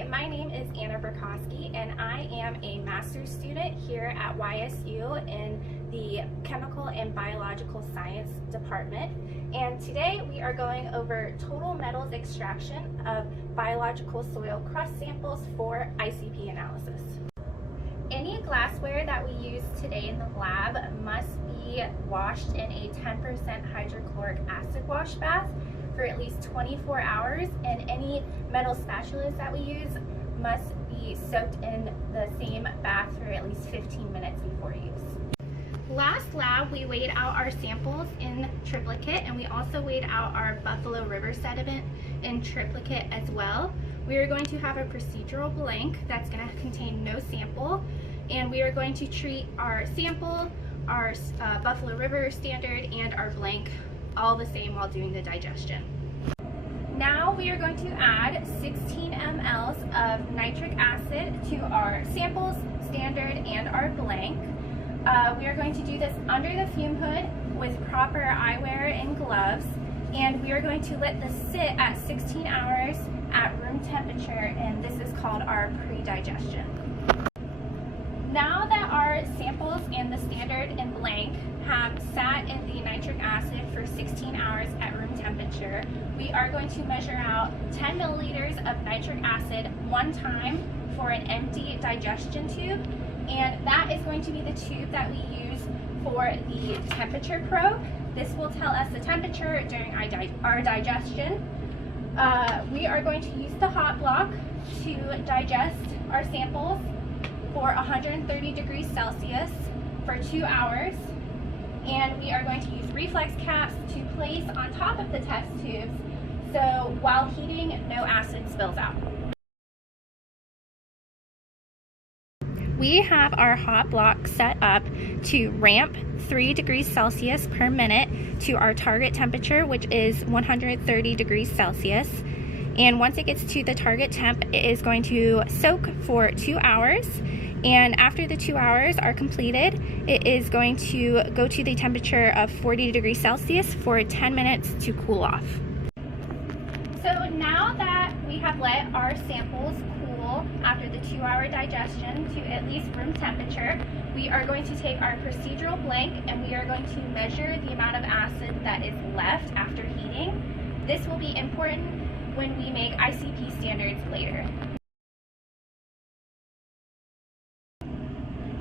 Hi, my name is Anna Burkowski, and I am a master's student here at YSU in the Chemical and Biological Science Department. And today we are going over total metals extraction of biological soil crust samples for ICP analysis. Any glassware that we use today in the lab must be washed in a 10% hydrochloric acid wash bath for at least 24 hours, and any metal spatulas that we use must be soaked in the same bath for at least 15 minutes before use. Last lab, we weighed out our samples in triplicate, and we also weighed out our Buffalo River sediment in triplicate as well. We are going to have a procedural blank that's going to contain no sample, and we are going to treat our sample, our Buffalo River standard, and our blank all the same while doing the digestion. Now we are going to add 16 mLs of nitric acid to our samples, standard, and our blank. We are going to do this under the fume hood with proper eyewear and gloves, and we are going to let this sit at 16 hours at room temperature, and this is called our pre-digestion. Now that our samples and the standard and blank have sat in the nitric acid for 16 hours at room temperature, we are going to measure out 10 milliliters of nitric acid one time for an empty digestion tube, and that is going to be the tube that we use for the temperature probe. This will tell us the temperature during our digestion. We are going to use the hot block to digest our samples for 130 degrees Celsius for 2 hours, and we are going to use reflex caps to place on top of the test tubes so while heating no acid spills out. We have our hot block set up to ramp 3 degrees Celsius per minute to our target temperature, which is 130 degrees Celsius. And once it gets to the target temp, it is going to soak for 2 hours. And after the 2 hours are completed, it is going to go to the temperature of 40 degrees Celsius for 10 minutes to cool off. So now that we have let our samples cool after the 2-hour digestion to at least room temperature, we are going to take our procedural blank and we are going to measure the amount of acid that is left after heating. This will be important when we make ICP standards later.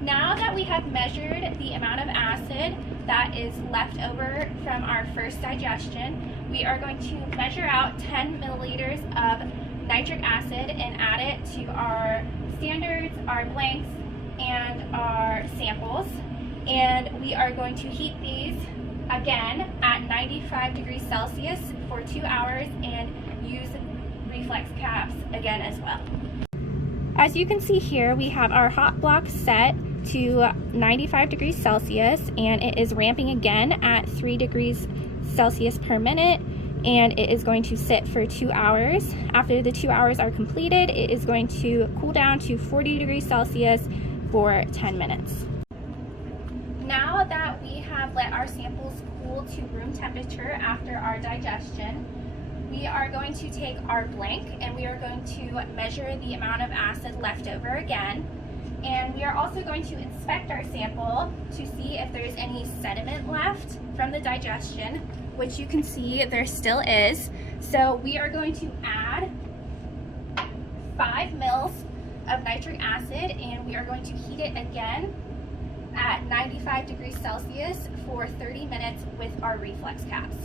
Now that we have measured the amount of acid that is left over from our first digestion, we are going to measure out 10 milliliters of nitric acid and add it to our standards, our blanks, and our samples. And we are going to heat these again at 95 degrees Celsius for 2 hours and use reflex caps again as well. As you can see here, we have our hot block set to 95 degrees Celsius, and it is ramping again at 3 degrees Celsius per minute, and it is going to sit for 2 hours. After the 2 hours are completed, it is going to cool down to 40 degrees Celsius for 10 minutes. Now that we have let our samples cool to room temperature after our digestion, we are going to take our blank and we are going to measure the amount of acid left over again. And we are also going to inspect our sample to see if there's any sediment left from the digestion, which you can see there still is. So we are going to add 5 mils of nitric acid, and we are going to heat it again at 95 degrees Celsius for 30 minutes with our reflex caps.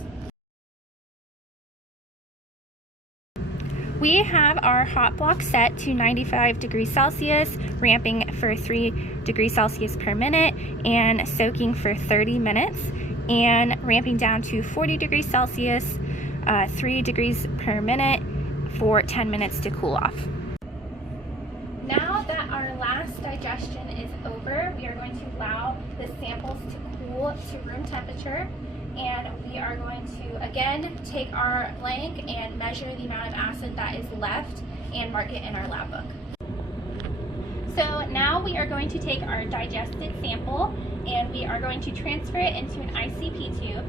We have our hot block set to 95 degrees Celsius, ramping for 3 degrees Celsius per minute and soaking for 30 minutes, and ramping down to 40 degrees Celsius, 3 degrees per minute for 10 minutes to cool off. Now that our last digestion is over, we are going to allow the samples to cool to room temperature, and we are going to again take our blank and measure the amount of acid that is left and mark it in our lab book. So now we are going to take our digested sample and we are going to transfer it into an ICP tube.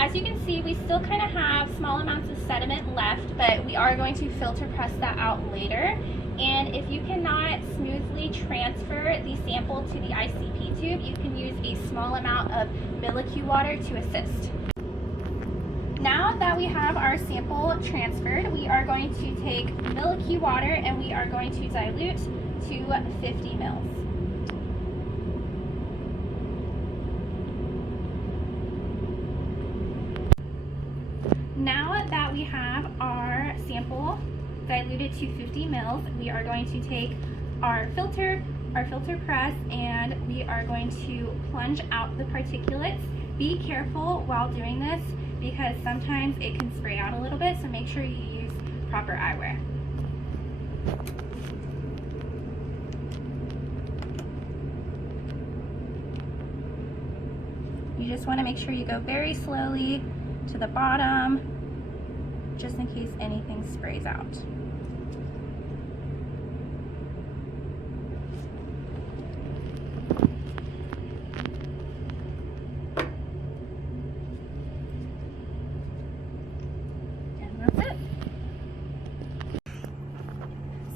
As you can see, we still kind of have small amounts of sediment left, but we are going to filter press that out later. And if you cannot smoothly transfer the sample to the ICP tube, you can use a small amount of milliQ water to assist. Now that we have our sample transferred, we are going to take milliQ water and we are going to dilute to 50 mils. Now that we have our sample diluted to 50 mils, we are going to take our filter press, and we are going to plunge out the particulates. Be careful while doing this because sometimes it can spray out a little bit, so make sure you use proper eyewear. You just want to make sure you go very slowly to the bottom, just in case anything sprays out.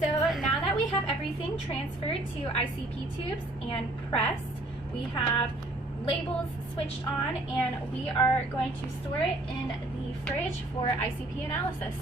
So now that we have everything transferred to ICP tubes and pressed, we have labels switched on, and we are going to store it in the fridge for ICP analysis.